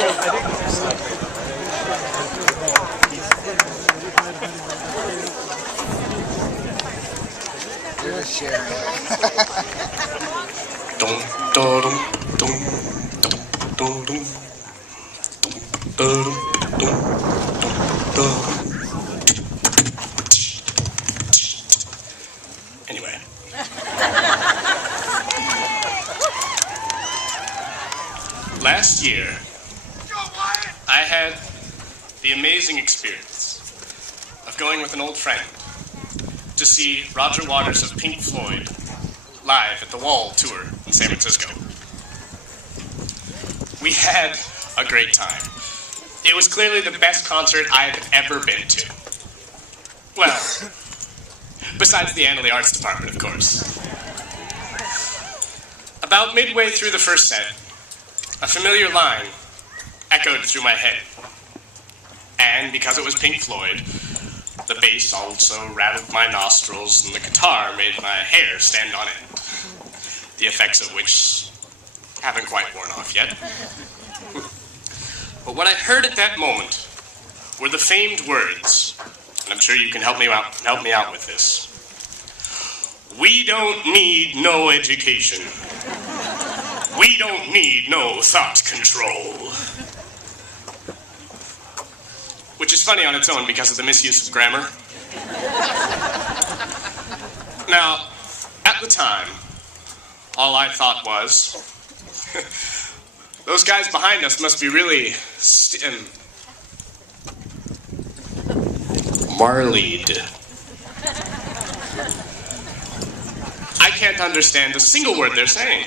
You're just sharing. Anyway. Last year, I had the amazing experience of going with an old friend to see Roger Waters of Pink Floyd live at the Wall tour in San Francisco. We had a great time. It was clearly the best concert I've ever been to. Well, besides the Annley Arts Department, of course. About midway through the first set, a familiar line echoed through my head. And because it was Pink Floyd, the bass also rattled my nostrils and the guitar made my hair stand on end. The effects of which haven't quite worn off yet. But what I heard at that moment were the famed words, and I'm sure you can help me out with this. We don't need no education. We don't need no thought control. Which is funny on its own because of the misuse of grammar. Now, at the time, all I thought was, those guys behind us must be really Marlied. I can't understand a single word they're saying.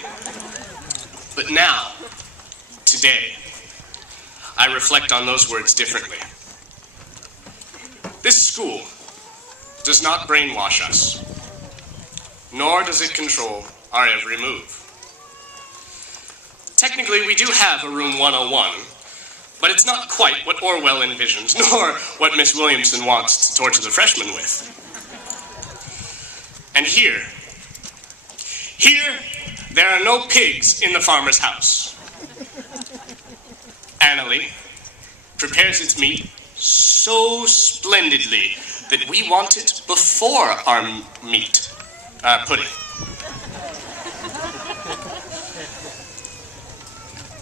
But now, today, I reflect on those words differently. This school does not brainwash us, nor does it control our every move. Technically, we do have a Room 101, but it's not quite what Orwell envisions, nor what Miss Williamson wants to torture the freshmen with. And here, there are no pigs in the farmer's house. Annalie prepares its meat so splendidly that we want it before our meat pudding.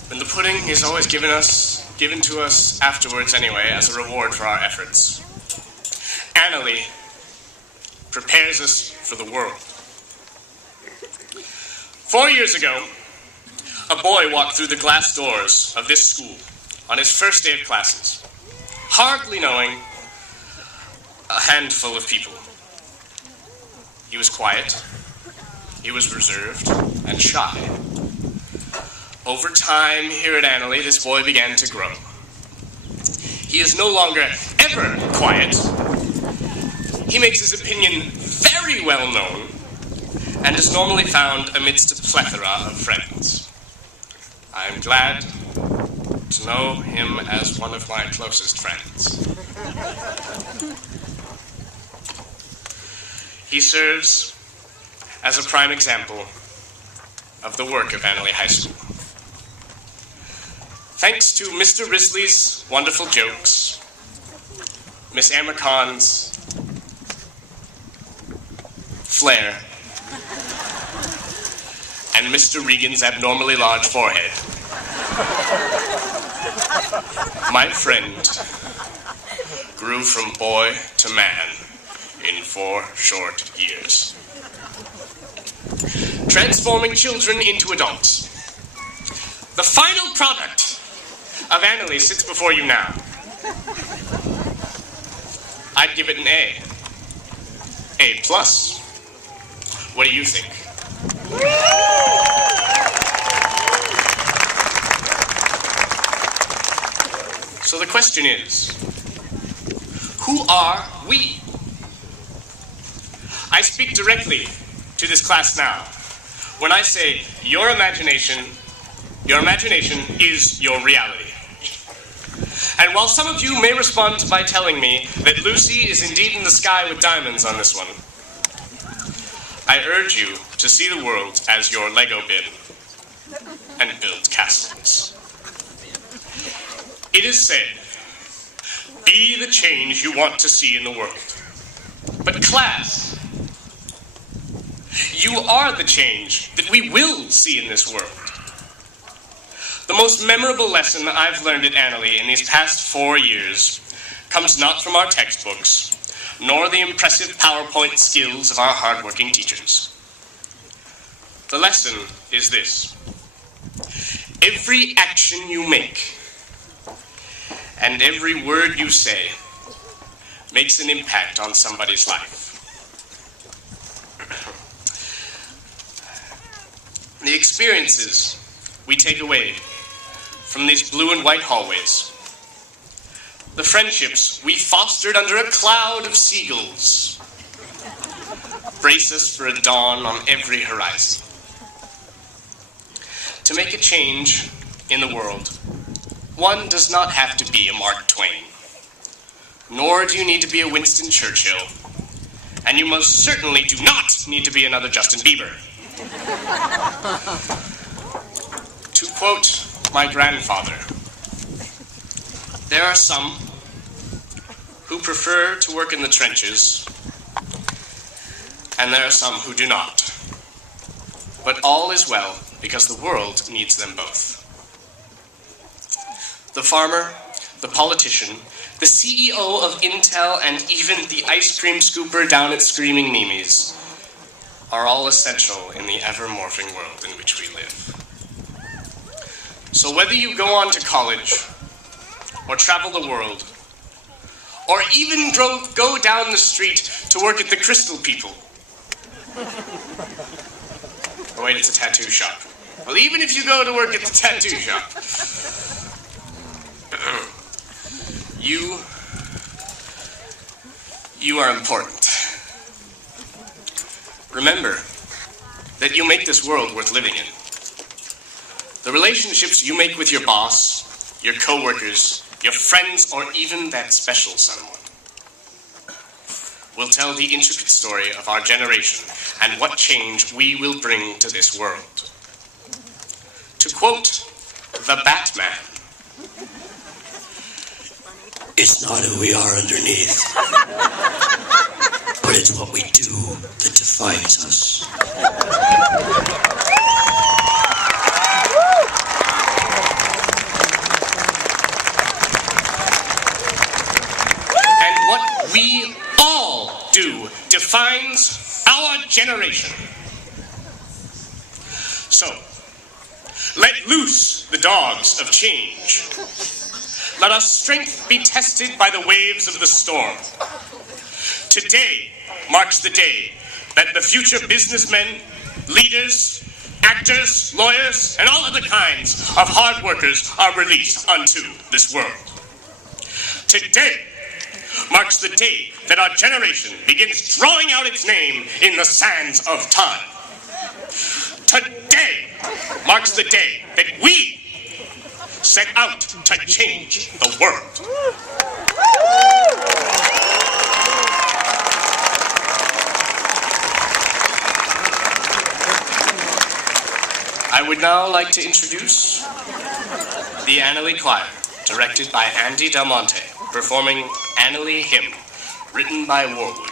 And the pudding is always given to us afterwards anyway as a reward for our efforts. Annalie prepares us for the world. 4 years ago, a boy walked through the glass doors of this school on his first day of classes, hardly knowing a handful of people. He was quiet, he was reserved, and shy. Over time, here at Annalie, this boy began to grow. He is no longer ever quiet. He makes his opinion very well known, and is normally found amidst a plethora of friends. I am glad to know him as one of my closest friends. He serves as a prime example of the work of Annalie High School. Thanks to Mr. Risley's wonderful jokes, Miss Amercon's flair, and Mr. Regan's abnormally large forehead, my friend grew from boy to man in 4 short years, transforming children into adults. The final product of Annalie sits before you now. I'd give it an A. A+. What do you think? So the question is, who are we? I speak directly to this class now when I say your imagination is your reality. And while some of you may respond by telling me that Lucy is indeed in the sky with diamonds on this one, I urge you to see the world as your Lego bin and build castles. It is said, be the change you want to see in the world. But class, you are the change that we will see in this world. The most memorable lesson I've learned at Annalee in these past 4 years comes not from our textbooks, nor the impressive PowerPoint skills of our hardworking teachers. The lesson is this: every action you make and every word you say makes an impact on somebody's life. The experiences we take away from these blue and white hallways, the friendships we fostered under a cloud of seagulls, brace us for a dawn on every horizon. To make a change in the world, one does not have to be a Mark Twain, nor do you need to be a Winston Churchill, and you most certainly do not need to be another Justin Bieber. To quote my grandfather, there are some who prefer to work in the trenches, and there are some who do not. But all is well, because the world needs them both. The farmer, the politician, the CEO of Intel, and even the ice cream scooper down at Screaming Mimi's are all essential in the ever-morphing world in which we live. So whether you go on to college, or travel the world, or even go down the street to work at the Crystal People. Oh wait, it's a tattoo shop. Well, even if you go to work at the tattoo shop, you are important. Remember that you make this world worth living in. The relationships you make with your boss, your coworkers, your friends, or even that special someone will tell the intricate story of our generation and what change we will bring to this world. To quote the Batman, "It's not who we are underneath, but it's what we do that defines us." And what we all do defines our generation. So, let loose the dogs of change. Let our strength be tested by the waves of the storm. Today marks the day that the future businessmen, leaders, actors, lawyers, and all other kinds of hard workers are released unto this world. Today marks the day that our generation begins drawing out its name in the sands of time. Today marks the day that we set out to change the world. I would now like to introduce the Annalee Choir, directed by Andy Del Monte, performing Annalee Hymn, written by Warwood.